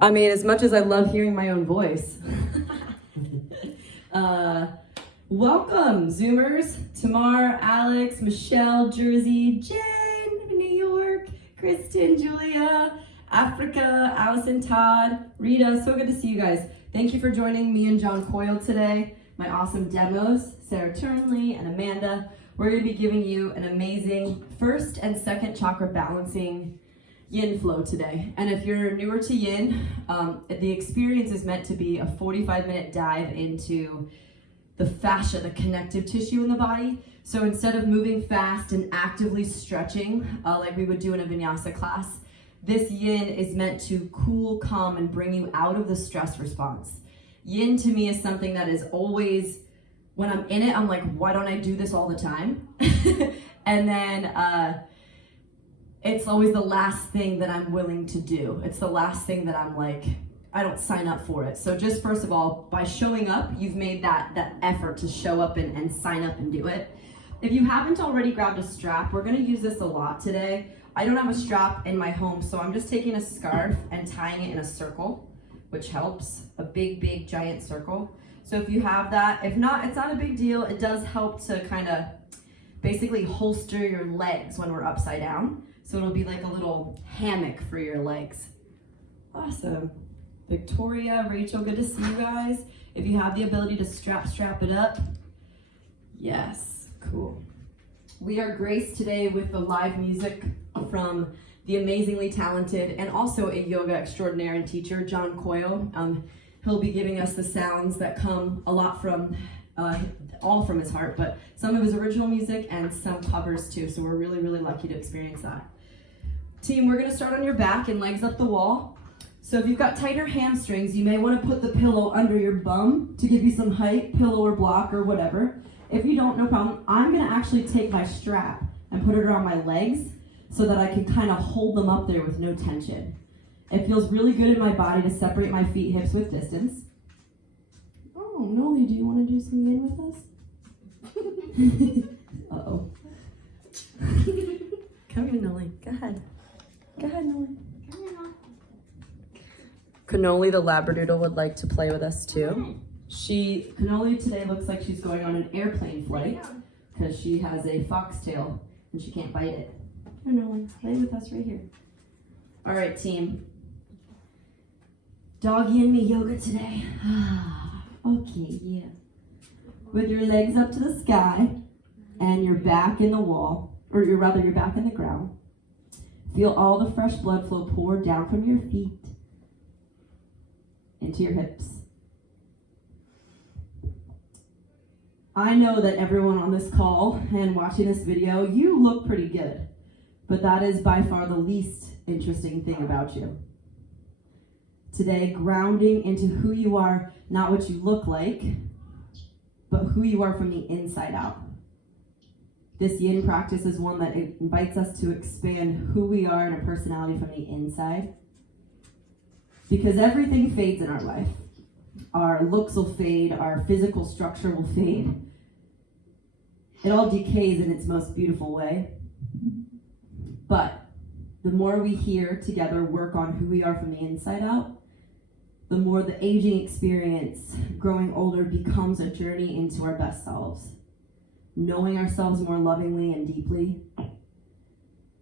I mean, as much as I love hearing my own voice. Welcome, Zoomers. Tamar, Alex, Michelle, Jersey, Jen, New York, Kristen, Julia, Africa, Allison, Todd, Rita. So good to see you guys. Thank you for joining me and John Coyle today. My awesome demos, Sarah Turnley and Amanda. We're going to be giving you an amazing first and second chakra balancing yin flow today. And if you're newer to yin, the experience is meant to be a 45-minute dive into the fascia, the connective tissue in the body. So instead of moving fast and actively stretching like we would do in a vinyasa class, this yin is meant to cool, calm, and bring you out of the stress response. Yin to me is something that is always, when I'm in it, I'm like, why don't I do this all the time? And then it's always the last thing that I'm willing to do. It's the last thing that I'm like, I don't sign up for it. So just first of all, by showing up, you've made that effort to show up and sign up and do it. If you haven't already grabbed a strap, we're gonna use this a lot today. I don't have a strap in my home, so I'm just taking a scarf and tying it in a circle, which helps, a big, big, giant circle. So if you have that, if not, it's not a big deal. It does help to kind of basically holster your legs when we're upside down. So it'll be like a little hammock for your legs. Awesome. Victoria, Rachel, good to see you guys. If you have the ability to strap it up. Yes, cool. We are graced today with the live music from the amazingly talented and also a yoga extraordinaire and teacher, John Coyle. He'll be giving us the sounds that come a lot from, all from his heart, but some of his original music and some covers too. So we're really, really lucky to experience that. Team, we're gonna start on your back and legs up the wall. So if you've got tighter hamstrings, you may want to put the pillow under your bum to give you some height, pillow or block or whatever. If you don't, no problem. I'm going to actually take my strap and put it around my legs so that I can kind of hold them up there with no tension. It feels really good in my body to separate my feet, hips with distance. Oh, Noli, do you want to do some yin with us? Uh-oh. Come here, Noli. Go ahead. Go ahead, Noli. Cannoli the Labradoodle would like to play with us too. Cannoli today looks like she's going on an airplane flight because she has a foxtail and she can't bite it. Cannoli, play with us right here. All right, team. Doggy and me yoga today. Okay, yeah. With your legs up to the sky and your back in the wall, or your back in the ground. Feel all the fresh blood flow pour down from your feet into your hips. I know that everyone on this call and watching this video, you look pretty good, but that is by far the least interesting thing about you. Today, grounding into who you are, not what you look like, but who you are from the inside out. This yin practice is one that invites us to expand who we are in a personality from the inside. Because everything fades in our life. Our looks will fade, our physical structure will fade. It all decays in its most beautiful way. But the more we here together work on who we are from the inside out, the more the aging experience, growing older, becomes a journey into our best selves. Knowing ourselves more lovingly and deeply,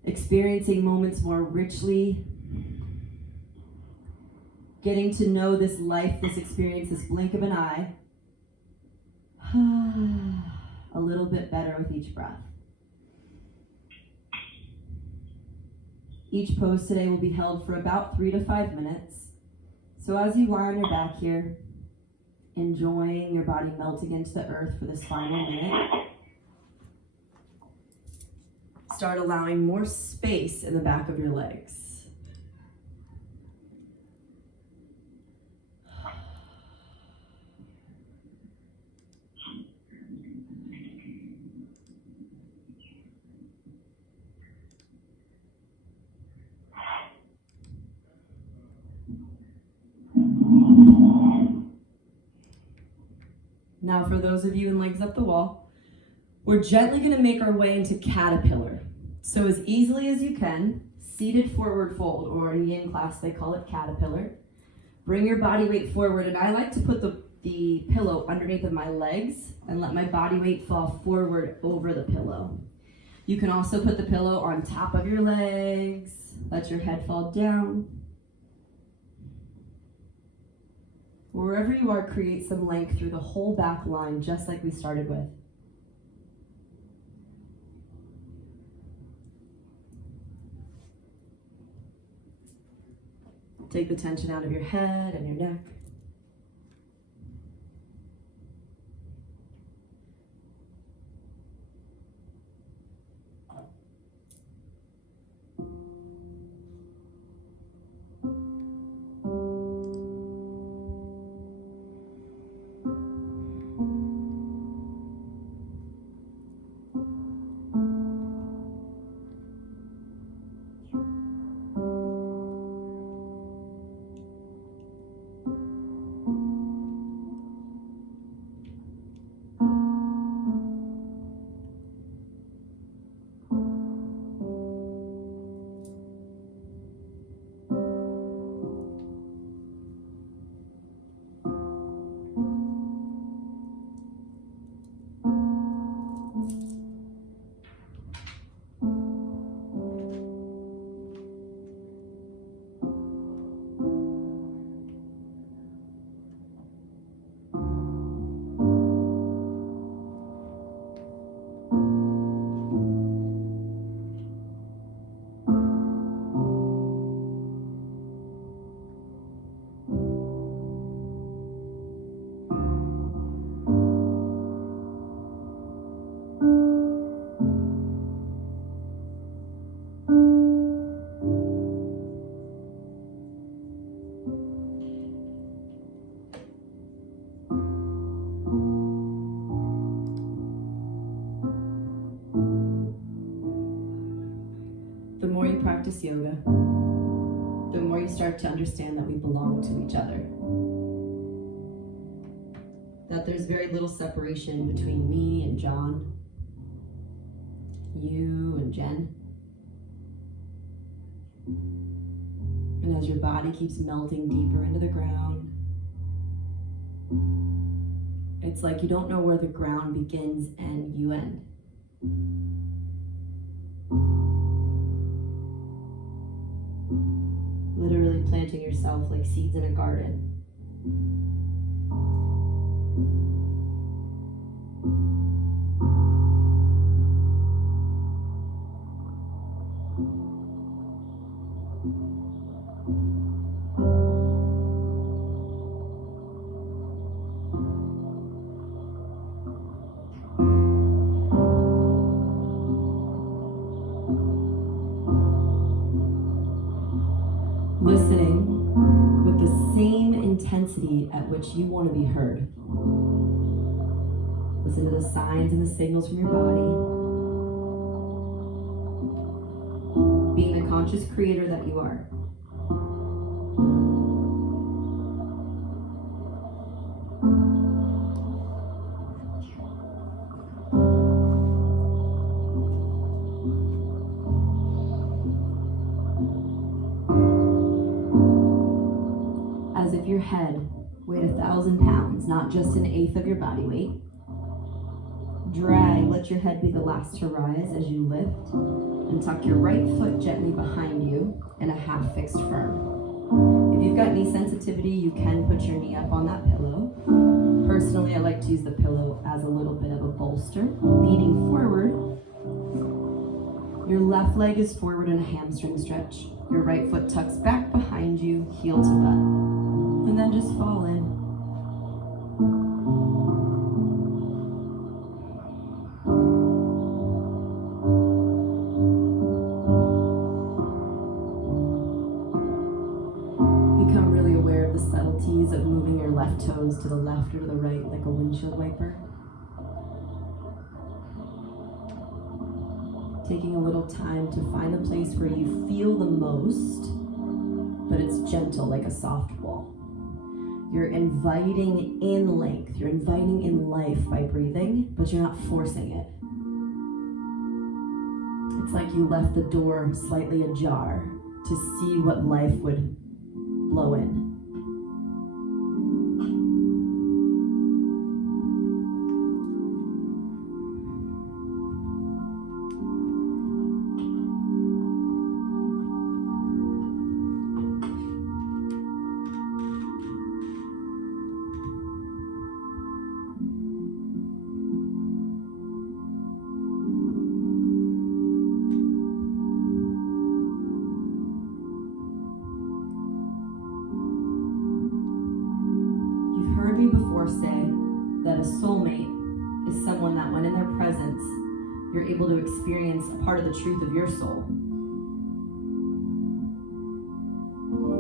experiencing moments more richly, getting to know this life, this experience, this blink of an eye, a little bit better with each breath. Each pose today will be held for about 3 to 5 minutes. So as you lie on your back here, enjoying your body melting into the earth for this final minute, start allowing more space in the back of your legs. Now for those of you in legs up the wall, we're gently going to make our way into caterpillar. So as easily as you can, seated forward fold, or in yin class they call it caterpillar. Bring your body weight forward, and I like to put the pillow underneath of my legs and let my body weight fall forward over the pillow. You can also put the pillow on top of your legs. Let your head fall down. Wherever you are, create some length through the whole back line, just like we started with. Take the tension out of your head and your neck. The more you practice yoga, the more you start to understand that we belong to each other. That there's very little separation between me and John, you and Jen. And as your body keeps melting deeper into the ground, it's like you don't know where the ground begins and you end. Literally planting yourself like seeds in a garden. Listening with the same intensity at which you want to be heard. Listen to the signs and the signals from your body. Being the conscious creator that you are. If your head weighed 1,000 pounds, not just an eighth of your body weight, drag, let your head be the last to rise as you lift, and tuck your right foot gently behind you in a half fixed firm. If you've got knee sensitivity, you can put your knee up on that pillow. Personally, I like to use the pillow as a little bit of a bolster. Leaning forward, your left leg is forward in a hamstring stretch. Your right foot tucks back behind you, heel to butt. And then just fall in. Become really aware of the subtleties of moving your left toes to the left or to the right like a windshield wiper. Taking a little time to find a place where you feel the most, but it's gentle like a soft wall. You're inviting in length, you're inviting in life by breathing, but you're not forcing it. It's like you left the door slightly ajar to see what life would blow in. more say that a soulmate is someone that when in their presence, you're able to experience a part of the truth of your soul.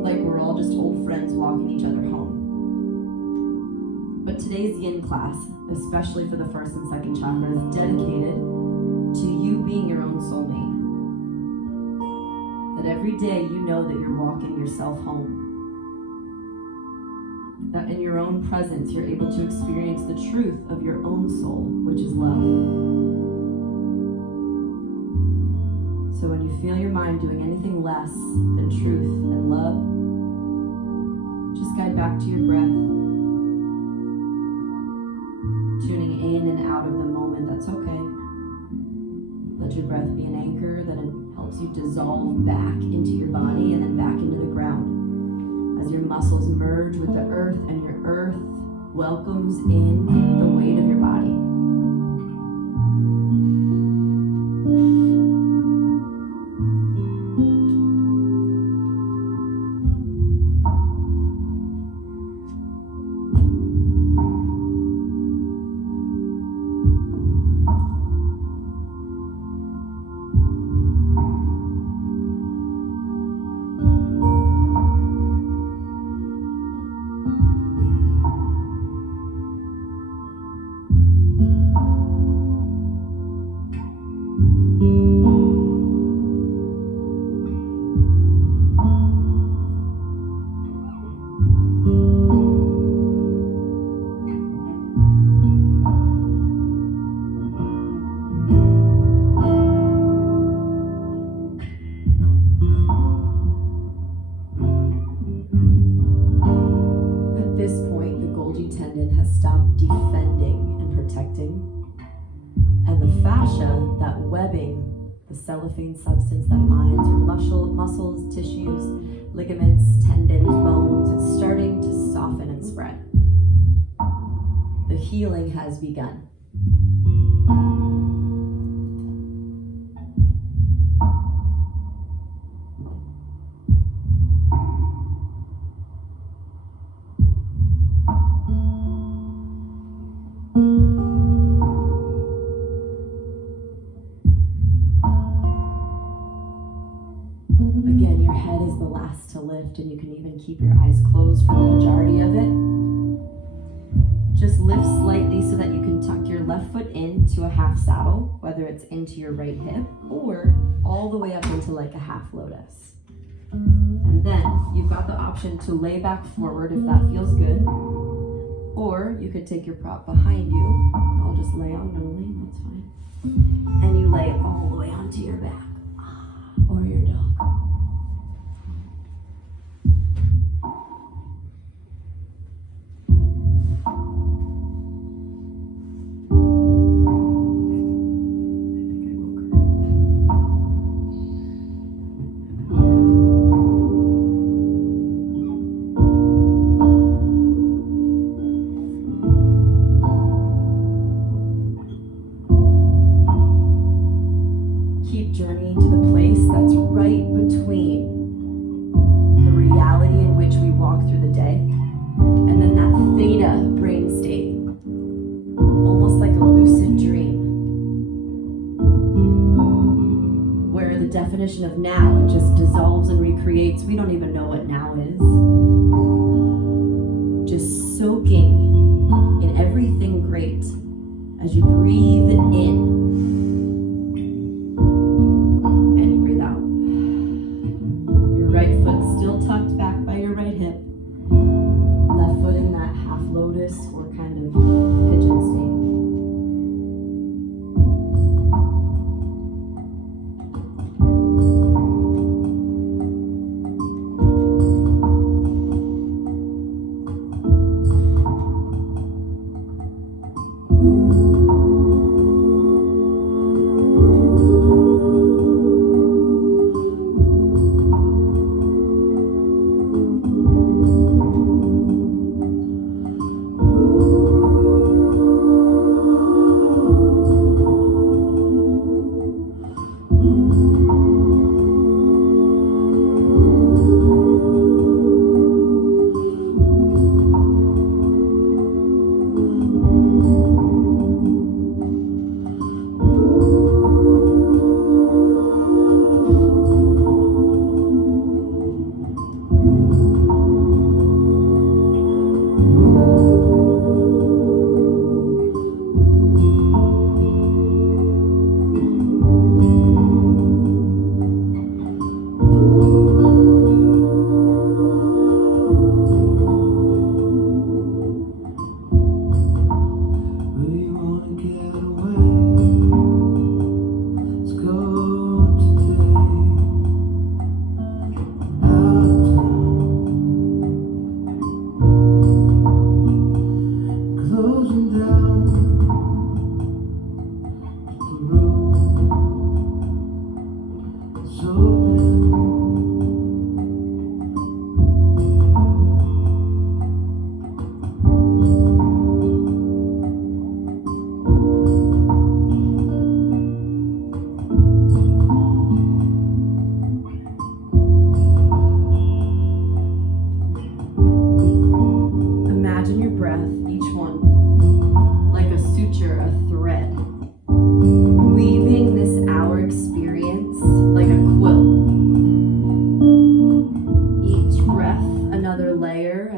Like we're all just old friends walking each other home. But today's yin class, especially for the first and second chakra, is dedicated to you being your own soulmate. That every day you know that you're walking yourself home. That in your own presence, you're able to experience the truth of your own soul, which is love. So when you feel your mind doing anything less than truth and love, just guide back to your breath, tuning in and out of the moment. That's okay. Let your breath be an anchor that helps you dissolve back into your body and then back into the ground. As your muscles merge with the earth and your earth welcomes in the weight of your body. Cellophane substance that lines your muscles, tissues, ligaments, tendons, bones, it's starting to soften and spread. The healing has begun. Again, your head is the last to lift, and you can even keep your eyes closed for the majority of it. Just lift slightly so that you can tuck your left foot into a half saddle, whether it's into your right hip or all the way up into like a half lotus. And then you've got the option to lay back forward if that feels good, or you could take your prop behind you. I'll just lay on Noli, that's fine. And you lay it all the way onto your back or your dog. Keep journeying to the place that's right between the reality in which we walk through the day and then that theta brain state, almost like a lucid dream, where the definition of now just dissolves and recreates. We don't even know what now is. Just soaking in everything great as you breathe in. Tucked back by your right hip, left foot in that half lotus or kind of pigeon state.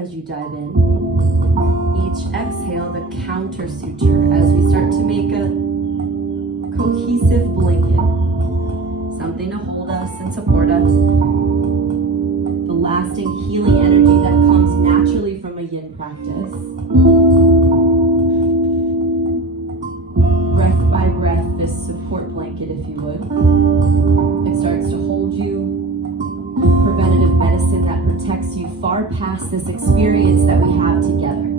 as you dive in. Each exhale, the counter suture as we start to make a cohesive blanket. Something to hold us and support us. The lasting healing energy that comes naturally from a yin practice. Breath by breath, this support blanket, if you would. It starts to hold you. Preventative medicine that protects you far past this experience that we have together.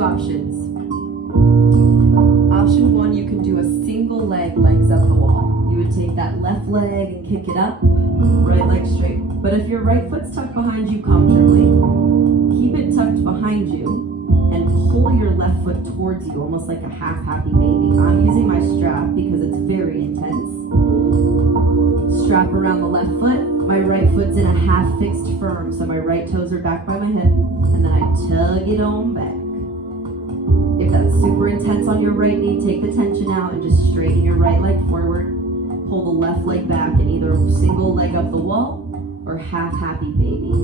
Options. Option one, you can do a single leg, legs up the wall. You would take that left leg and kick it up, right leg straight. But if your right foot's tucked behind you comfortably, keep it tucked behind you and pull your left foot towards you, almost like a half happy baby. I'm using my strap because it's very intense. Strap around the left foot. My right foot's in a half fixed firm, so my right toes are back by my hip, and then I tug it on back. If that's super intense on your right knee, take the tension out and just straighten your right leg forward. Pull the left leg back and either single leg up the wall or half happy baby.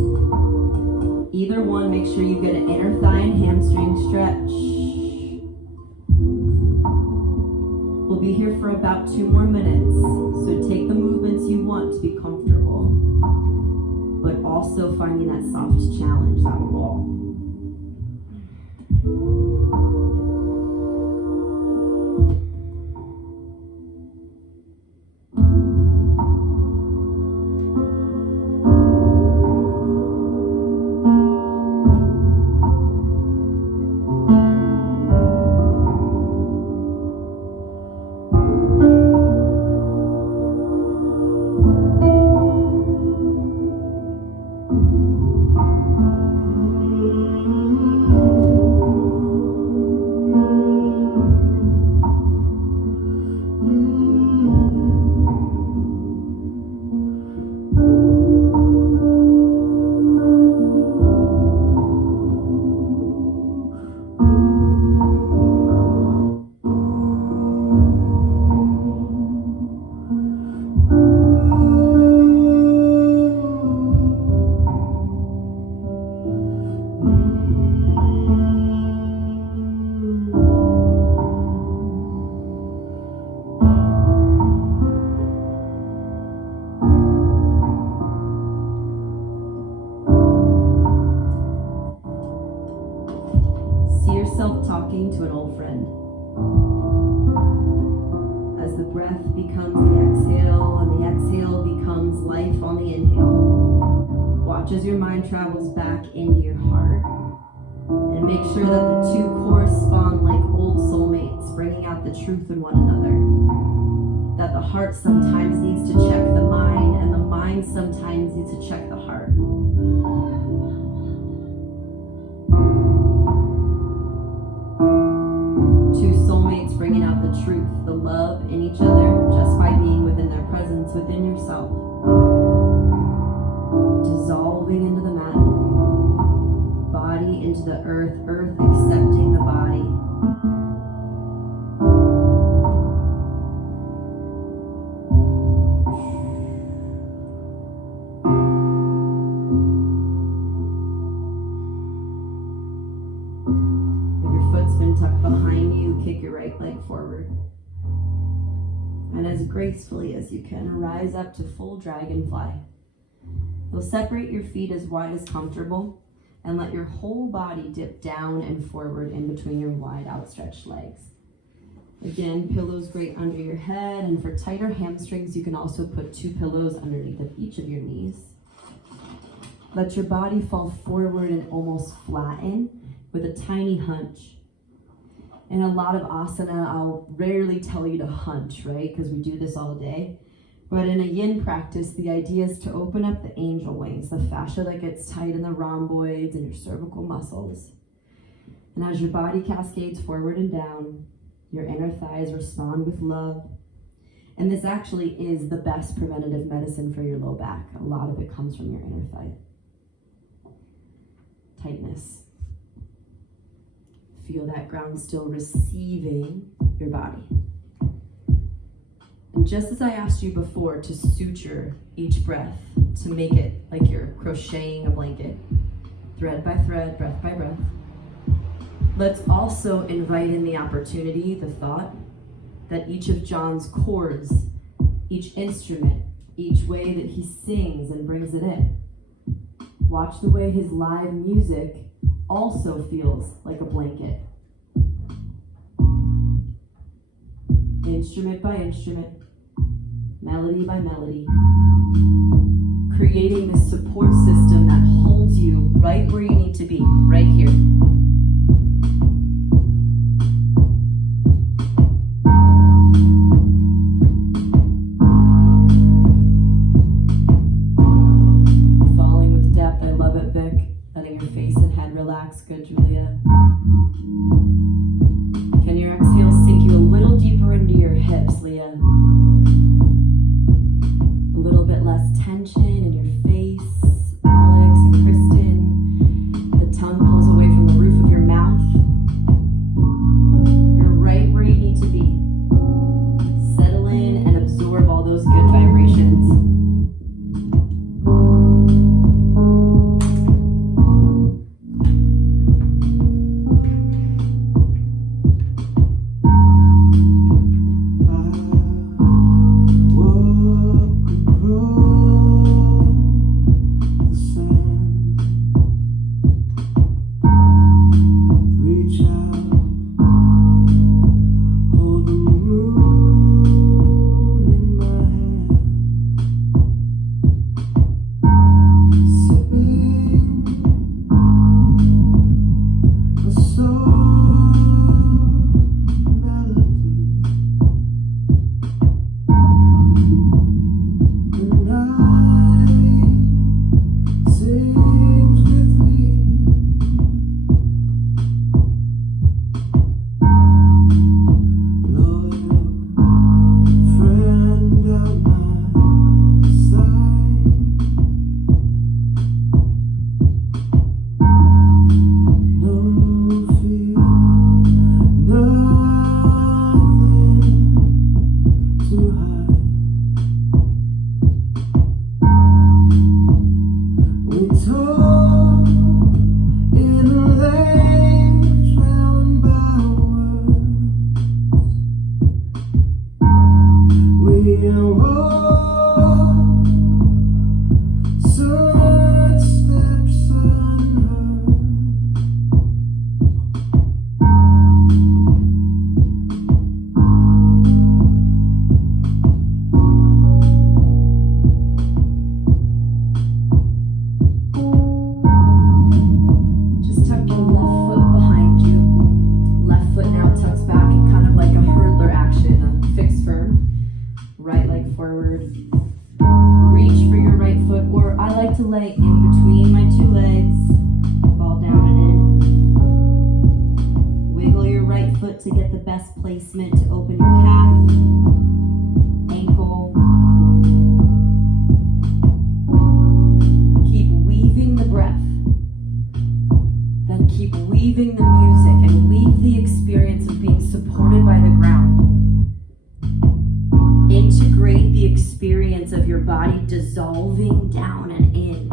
Either one, make sure you get an inner thigh and hamstring stretch. We'll be here for about 2 more minutes, so take the movements you want to be comfortable, but also finding that soft challenge, that wall. Talking to an old friend. As the breath becomes the exhale and the exhale becomes life on the inhale, watch as your mind travels back into your heart and make sure that the two correspond like old soulmates, bringing out the truth in one another. That the heart sometimes needs to check the mind and the mind sometimes needs to check the heart. Two soulmates bringing out the truth, the love in each other, just by being within their presence, within yourself. Dissolving into the mat, body into the earth, earth accepting the body. Tuck behind you, kick your right leg forward. And as gracefully as you can, rise up to full dragonfly. You'll separate your feet as wide as comfortable and let your whole body dip down and forward in between your wide outstretched legs. Again, pillows great under your head, and for tighter hamstrings, you can also put 2 pillows underneath of each of your knees. Let your body fall forward and almost flatten with a tiny hunch. In a lot of asana, I'll rarely tell you to hunch, right? Because we do this all day. But in a yin practice, the idea is to open up the angel wings, the fascia that gets tight in the rhomboids and your cervical muscles. And as your body cascades forward and down, your inner thighs respond with love. And this actually is the best preventative medicine for your low back. A lot of it comes from your inner thigh. Tightness. Feel that ground still receiving your body. And just as I asked you before to suture each breath, to make it like you're crocheting a blanket, thread by thread, breath by breath, let's also invite in the opportunity, the thought, that each of John's chords, each instrument, each way that he sings and brings it in. Watch the way his live music also feels like a blanket. Instrument by instrument, melody by melody, creating this support system that holds you right where you need to be, right here. Falling with depth, I love it, Vic. Letting your face and head relax, good, Julia. Can your exhale sink you a little deeper into your hips, Leah? A little bit less tension in your face, Alex and Kristen. The tongue pulls away from the roof of your mouth. You're right where you need to be. Settle in and absorb all those good vibrations. Dissolving down and in,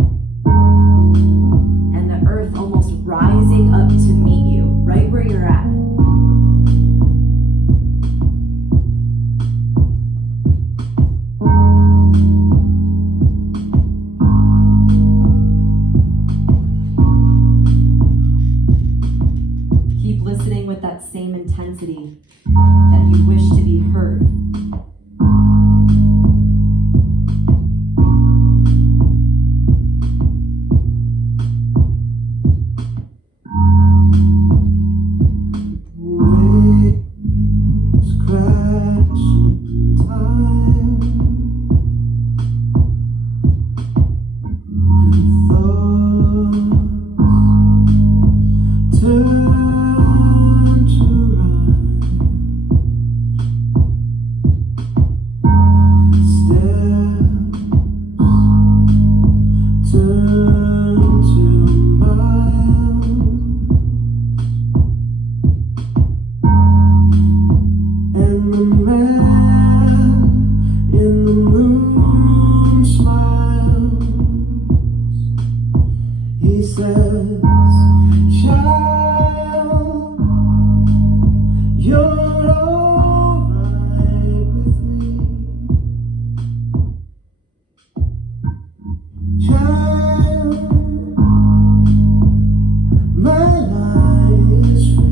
and the earth almost rising up to meet you right where you're at. Keep listening with that same intensity that you wish to be heard. Way in the moon smiles. He says, child, you're alright with me. Child, my life is free.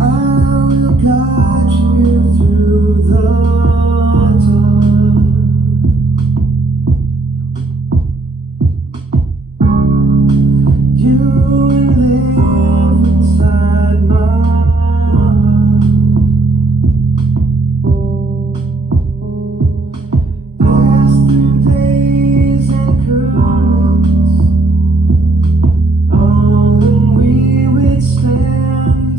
I will guide you through the dark. You live inside my heart. Pass through days and currents, all and we withstand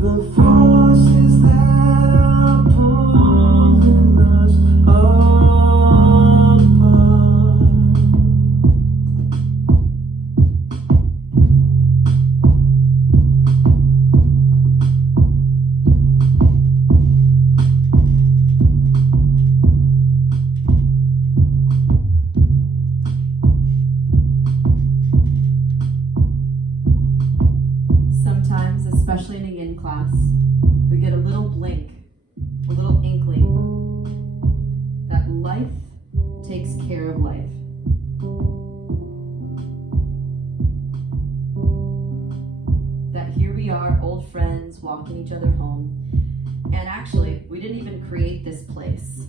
the forces that are pulling us apart. Sometimes, especially in a yin class, we get a little blink, a little inkling that life takes care of life. That here we are, old friends, walking each other home. And actually, we didn't even create this place,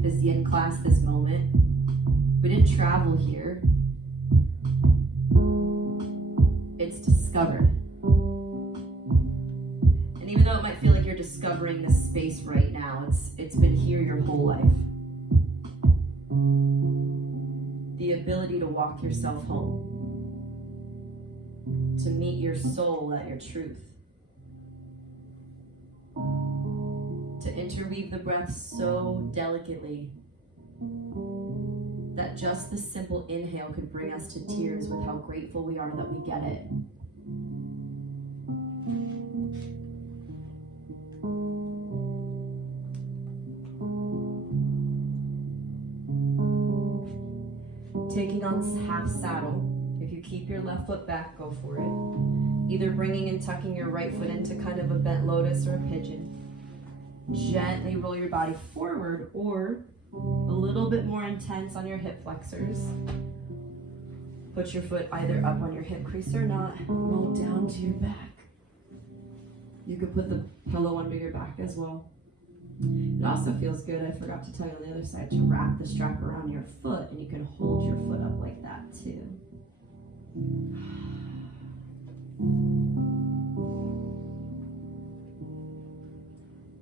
this yin class, this moment. We didn't travel here. It's discovered. And even though it might feel like you're discovering this space right now, it's been here your whole life. The ability to walk yourself home, to meet your soul at your truth, to interweave the breath so delicately that just the simple inhale could bring us to tears with how grateful we are that we get it. Taking on half saddle. If you keep your left foot back, go for it. Either bringing and tucking your right foot into kind of a bent lotus or a pigeon. Gently roll your body forward, or a little bit more intense on your hip flexors. Put your foot either up on your hip crease or not. Roll down to your back. You could put the pillow under your back as well. It also feels good, I forgot to tell you on the other side, to wrap the strap around your foot, and you can hold your foot up like that too.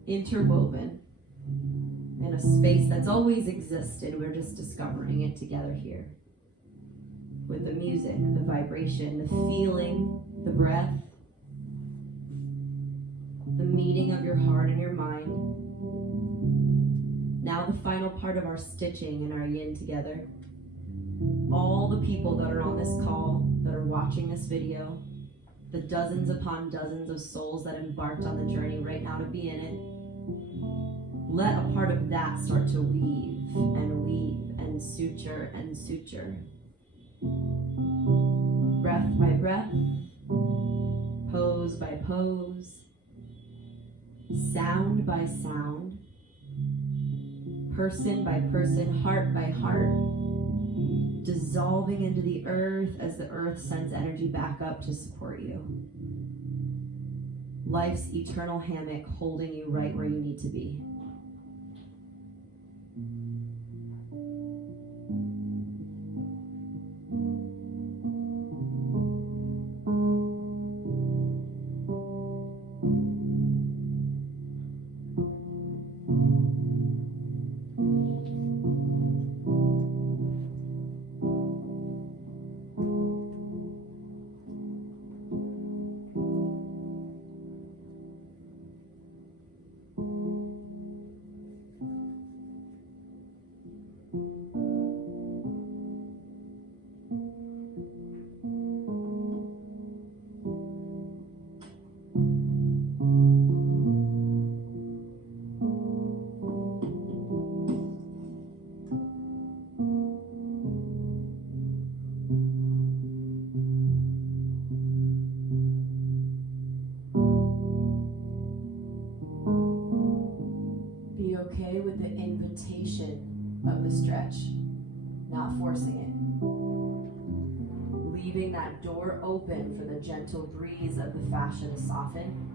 Interwoven in a space that's always existed, we're just discovering it together here. With the music, the vibration, the feeling, the breath, the meeting of your heart and your mind. Now the final part of our stitching and our yin together. All the people that are on this call, that are watching this video, the dozens upon dozens of souls that embarked on the journey right now to be in it, let a part of that start to weave and suture and suture. Breath by breath, pose by pose, sound by sound, person by person, heart by heart, dissolving into the earth as the earth sends energy back up to support you. Life's eternal hammock holding you right where you need to be. of the stretch, not forcing it. Leaving that door open for the gentle breeze of the fascia to soften.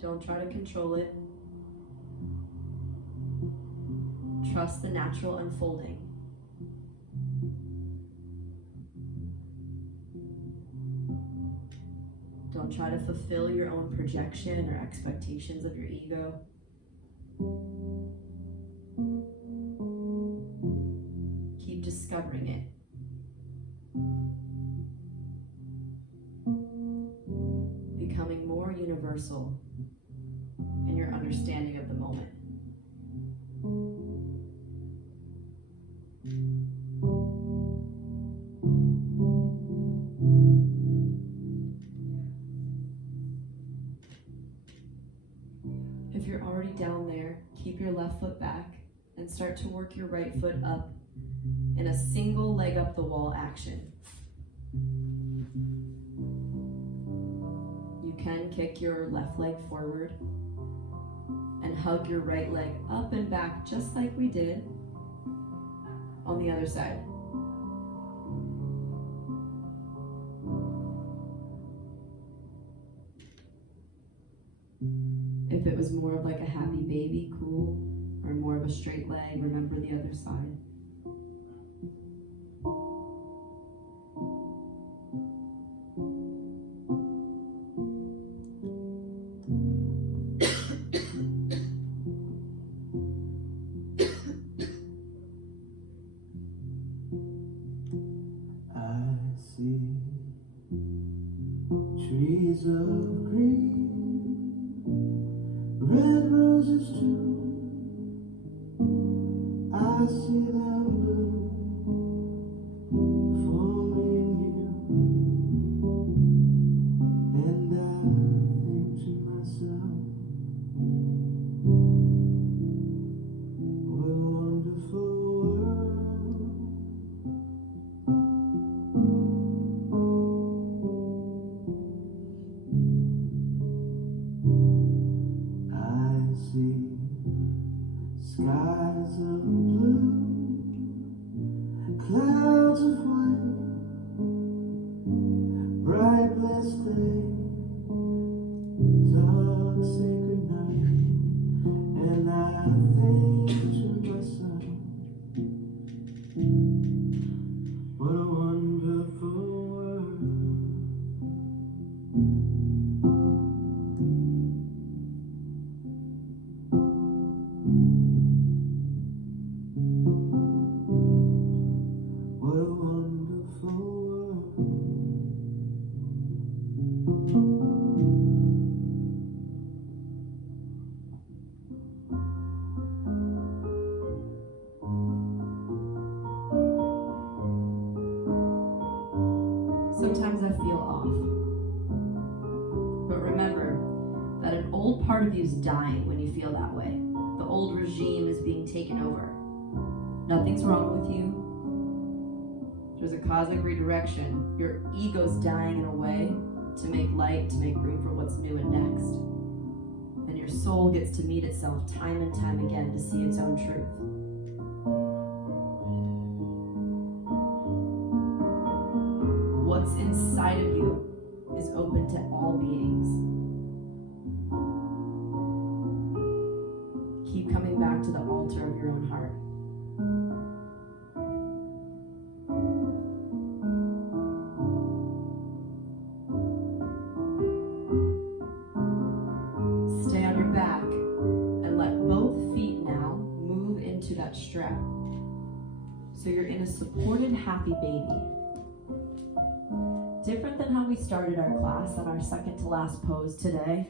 Don't try to control it. Trust the natural unfolding. Don't try to fulfill your own projection or expectations of your ego. Keep discovering it. Becoming more universal in your understanding of the moment. If you're already down there, keep your left foot back and start to work your right foot up in a single leg up the wall action. You can kick your left leg forward and hug your right leg up and back just like we did on the other side. If it was more of like a happy baby, cool, or more of a straight leg, remember the other side. Trees of green, red roses too. I see them bloom for me and you. And I think to myself, what a wonderful world. Skies of blue, clouds of white, bright blessed day, dark sacred night, and I think to myself, what a wonderful world. What a wonderful world. Sometimes I feel off. But remember that an old part of you is dying when you feel that way. The old regime is being taken over. Nothing's wrong with you. There's a cosmic redirection. Your ego's dying in a way to make light, to make room for what's new and next. And your soul gets to meet itself time and time again to see its own truth. all beings. Keep coming back to the altar of your own heart. Stay on your back and let both feet now move into that strap. So you're in a supported happy baby. Different than how we started our class on our second to last pose today.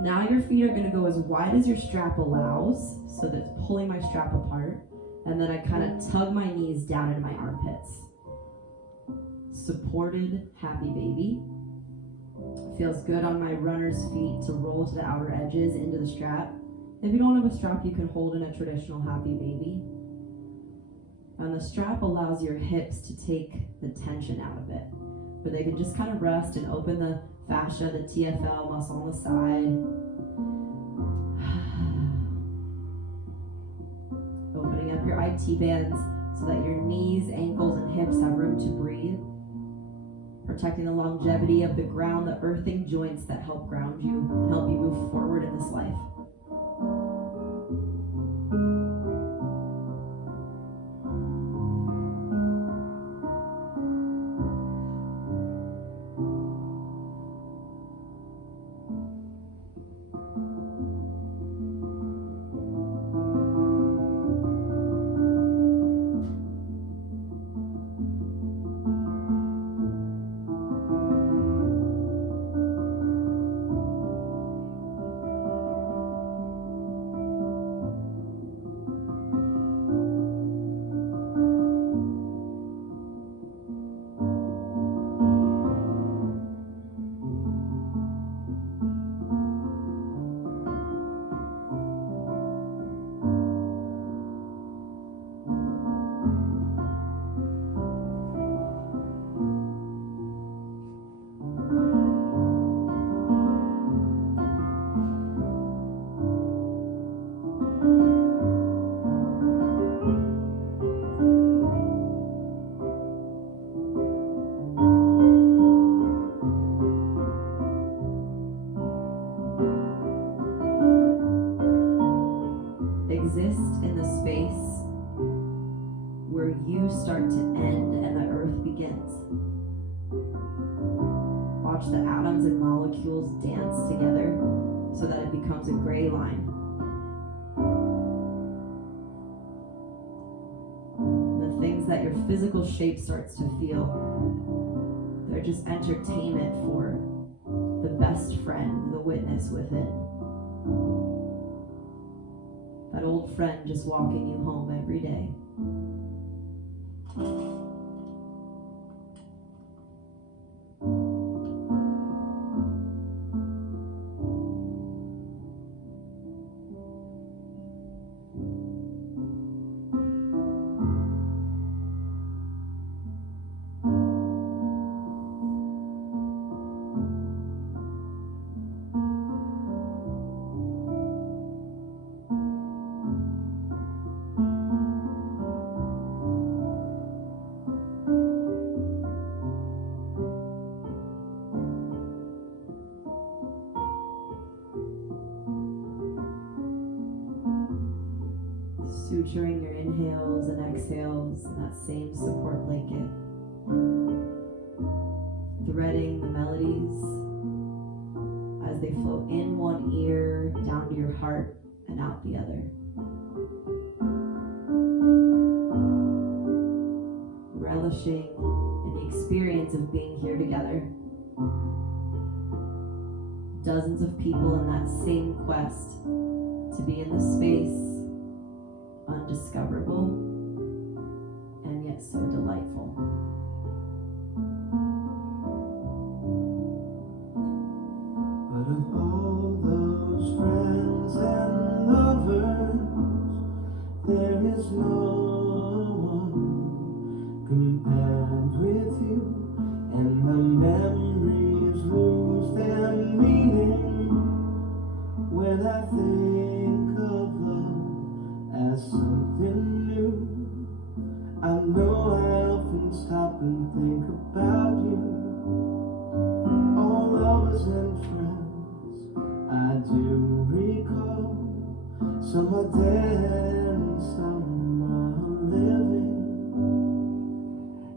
Now your feet are going to go as wide as your strap allows, so that's pulling my strap apart, and then I kind of tug my knees down into my armpits. Supported happy baby. Feels good on my runner's feet to roll to the outer edges into the strap. If you don't have a strap, you can hold in a traditional happy baby. And the strap allows your hips to take the tension out of it, where they can just kind of rest and open the fascia, the TFL muscle on the side. Opening up your IT bands so that your knees, ankles, and hips have room to breathe. Protecting the longevity of the ground, the earthing joints that help ground you and help you move forward in this life. Exist in the space where you start to end and the earth begins. Watch the atoms and molecules dance together so that it becomes a gray line. The things that your physical shape starts to feel, they're just entertainment for the best friend, the witness within. That old friend just walking you home every day. Suturing your inhales and exhales in that same support blanket. Threading the melodies as they flow in one ear, down to your heart, and out the other. Relishing in the experience of being here together. Dozens of people in that same quest to be in the space undiscoverable and yet so delightful. But of all those friends and lovers, there is no one compared with you, and the memories lose their meaning when I think of love as something new. I know I often stop and think about you. Some are dead and some are living.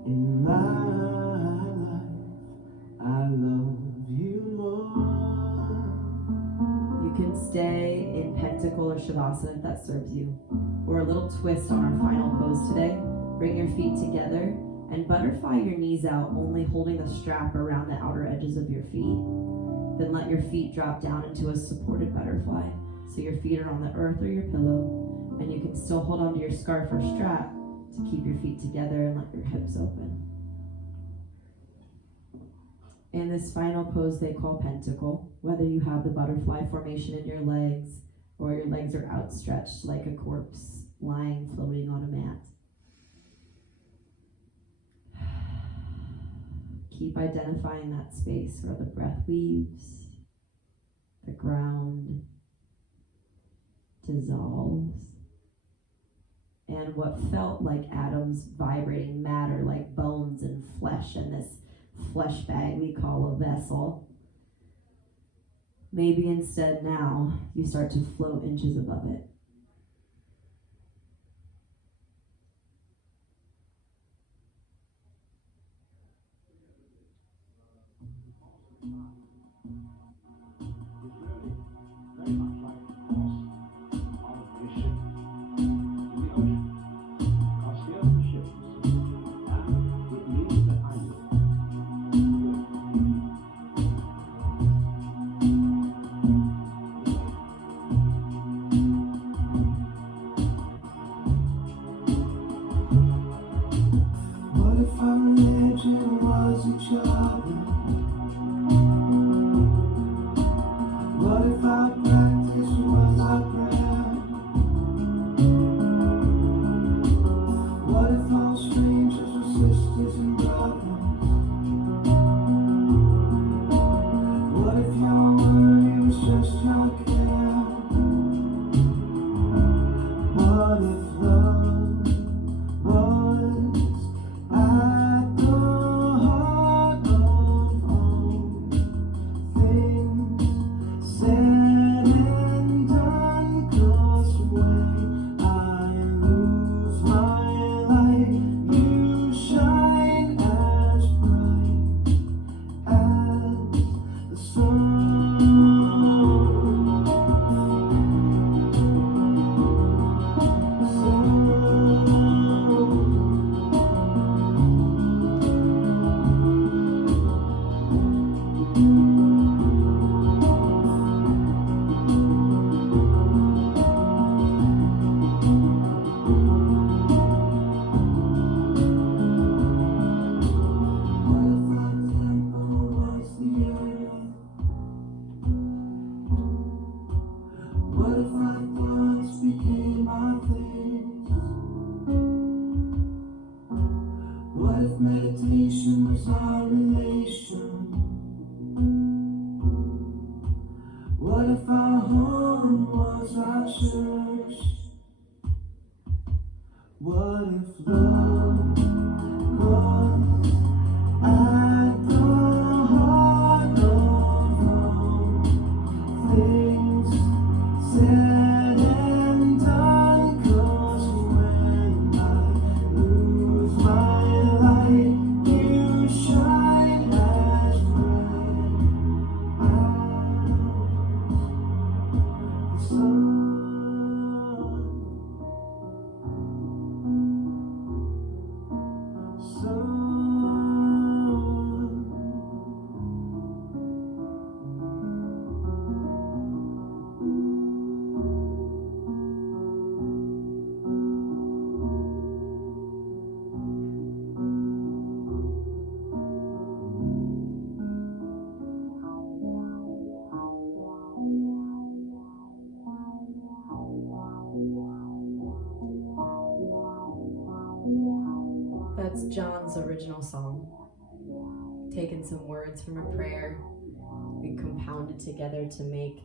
In my life, I love you more. You can stay in pentacle or shavasana if that serves you, or a little twist on our final pose today. Bring your feet together and butterfly your knees out, only holding the strap around the outer edges of your feet. Then let your feet drop down into a supported butterfly. So your feet are on the earth or your pillow, and you can still hold onto your scarf or strap to keep your feet together and let your hips open. In this final pose they call pentacle, whether you have the butterfly formation in your legs or your legs are outstretched like a corpse lying floating on a mat. Keep identifying that space where the breath weaves, the ground dissolves, and what felt like atoms vibrating matter like bones and flesh in this flesh bag we call a vessel. Maybe instead now you start to float inches above it. Very much like a horse on a ship in the ocean. Now steer the ship, and it means that I will. What if our religion was each other? What if our practice was our prayer? What if all strangers were sisters and brothers? What if your worry was just your care? What if love was at the heart of all things said and done? 'Cause when I lose my light, you shine as bright as the sun. What if our temple was the earth? What if our thoughts became our things? What if meditation was our relation? What if our home was our church? What if love was at the heart of all things said and done? 'Cause when I lose my light, you shine as bright as the sun. That's John's original song. Taken some words from a prayer, we compounded together to make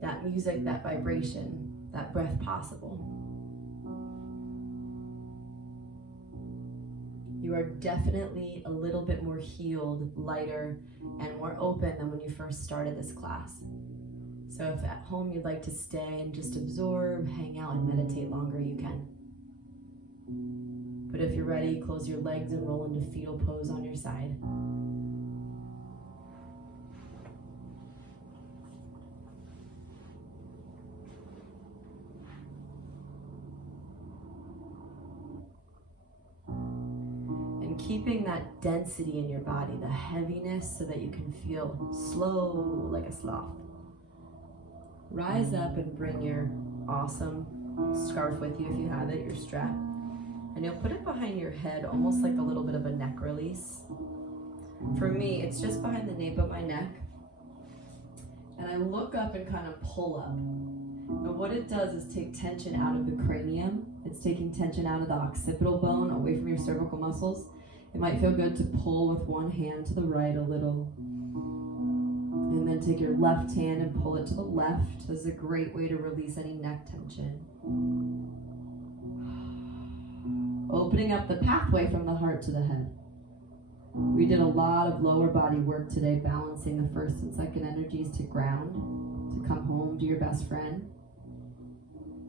that music, that vibration, that breath possible. You are definitely a little bit more healed, lighter, and more open than when you first started this class. So if at home you'd like to stay and just absorb, hang out and meditate longer, you can. But if you're ready, close your legs and roll into fetal pose on your side. And keeping that density in your body, the heaviness, so that you can feel slow like a sloth. Rise up and bring your awesome scarf with you if you have it, your strap. And you'll put it behind your head, almost like a little bit of a neck release. For me, it's just behind the nape of my neck. And I look up and kind of pull up. And what it does is take tension out of the cranium. It's taking tension out of the occipital bone, away from your cervical muscles. It might feel good to pull with one hand to the right a little. And then take your left hand and pull it to the left. This is a great way to release any neck tension. Opening up the pathway from the heart to the head. We did a lot of lower body work today, balancing the first and second energies to ground, to come home to your best friend.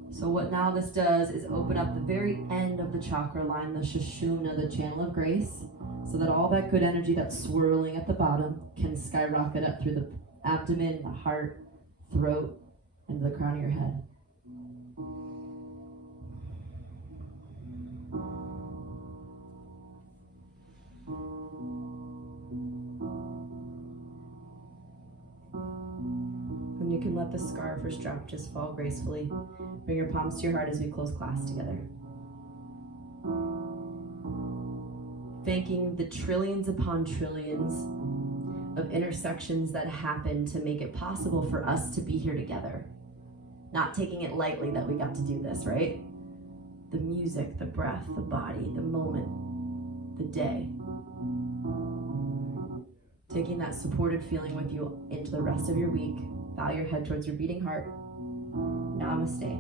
So what now this does is open up the very end of the chakra line, the Sushumna, the channel of grace, so that all that good energy that's swirling at the bottom can skyrocket up through the abdomen, the heart, throat, and the crown of your head. And you can let the scarf or strap just fall gracefully. Bring your palms to your heart as we close class together. Thanking the trillions upon trillions of intersections that happen to make it possible for us to be here together. Not taking it lightly that we got to do this, right? The music, the breath, the body, the moment, the day. Taking that supported feeling with you into the rest of your week. Bow your head towards your beating heart. Namaste.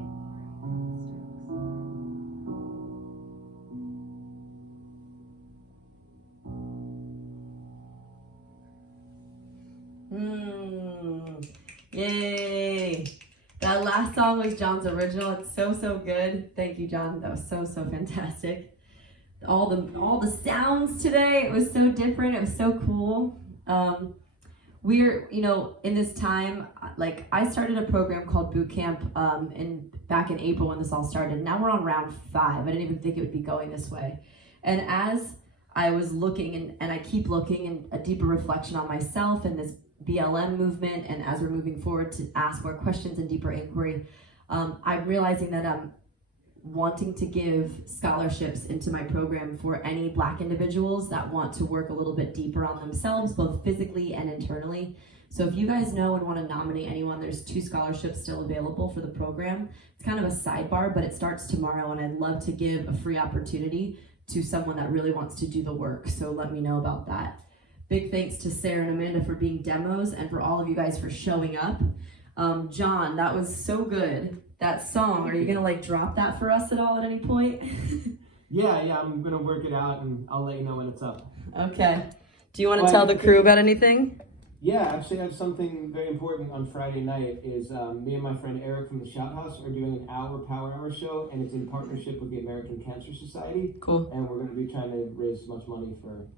Yay! That last song was John's original. It's so good. Thank you, John. That was so fantastic. All the sounds today, it was so different. It was so cool. We're, in this time, like I started a program called Bootcamp back in April when this all started. Now we're on round 5. I didn't even think it would be going this way. And as I was looking and I keep looking and a deeper reflection on myself and this BLM movement, and as we're moving forward to ask more questions and deeper inquiry, I'm realizing that I'm wanting to give scholarships into my program for any Black individuals that want to work a little bit deeper on themselves, both physically and internally. So if you guys know and want to nominate anyone, there's 2 scholarships still available for the program. It's kind of a sidebar, but it starts tomorrow, and I'd love to give a free opportunity to someone that really wants to do the work. So let me know about that. Big thanks to Sarah and Amanda for being demos, and for all of you guys for showing up. John, that was so good. That song, are you gonna drop that for us at all at any point? Yeah, I'm gonna work it out and I'll let you know when it's up. Okay. Do you want to tell the crew about anything? Yeah, actually I have something very important on Friday night. Is me and my friend Eric from the Shout House are doing an power hour show, and it's in partnership with the American Cancer Society. Cool. And we're gonna be trying to raise as much money for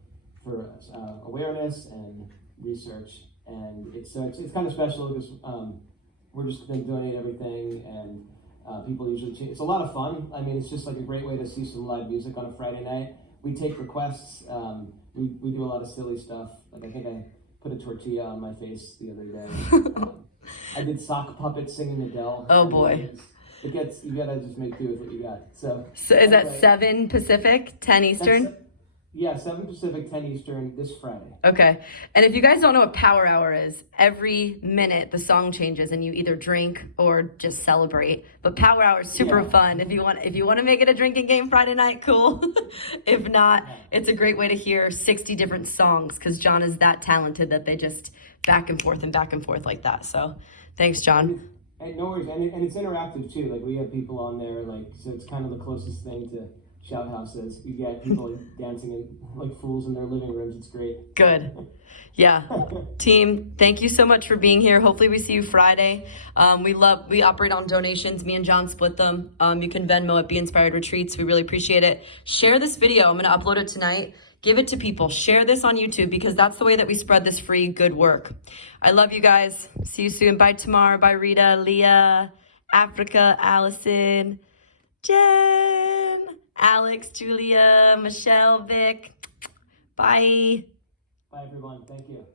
awareness and research, and it's kind of special because we're just going to donate everything, and people usually it's a lot of fun. I mean, it's just like a great way to see some live music on a Friday night. We take requests. We do a lot of silly stuff. Like I think I put a tortilla on my face the other day. I did sock puppets singing Adele. Oh boy. You gotta just make do with what you got. So is that 7 Pacific, 10 Eastern? Yeah, 7 Pacific, 10 Eastern this Friday. Okay. And if you guys don't know what Power Hour is, every minute the song changes and you either drink or just celebrate. But Power Hour is super fun. If you want to make it a drinking game Friday night, cool. If not, it's a great way to hear 60 different songs, because John is that talented that they just back and forth like that. So thanks, John. And no worries. And it's interactive too. Like we have people on there, so it's kind of the closest thing to shout houses. We get people dancing like fools in their living rooms. It's great. Good. Yeah. Team, thank you so much for being here. Hopefully we see you Friday. We operate on donations. Me and John split them. You can Venmo at Be Inspired Retreats. We really appreciate it. Share this video. I'm going to upload it tonight. Give it to people. Share this on YouTube because that's the way that we spread this free good work. I love you guys. See you soon. Bye, Tamar. Bye, Rita, Leah, Africa, Allison, Jen, Alex, Julia, Michelle, Vic. Bye. Bye, everyone. Thank you.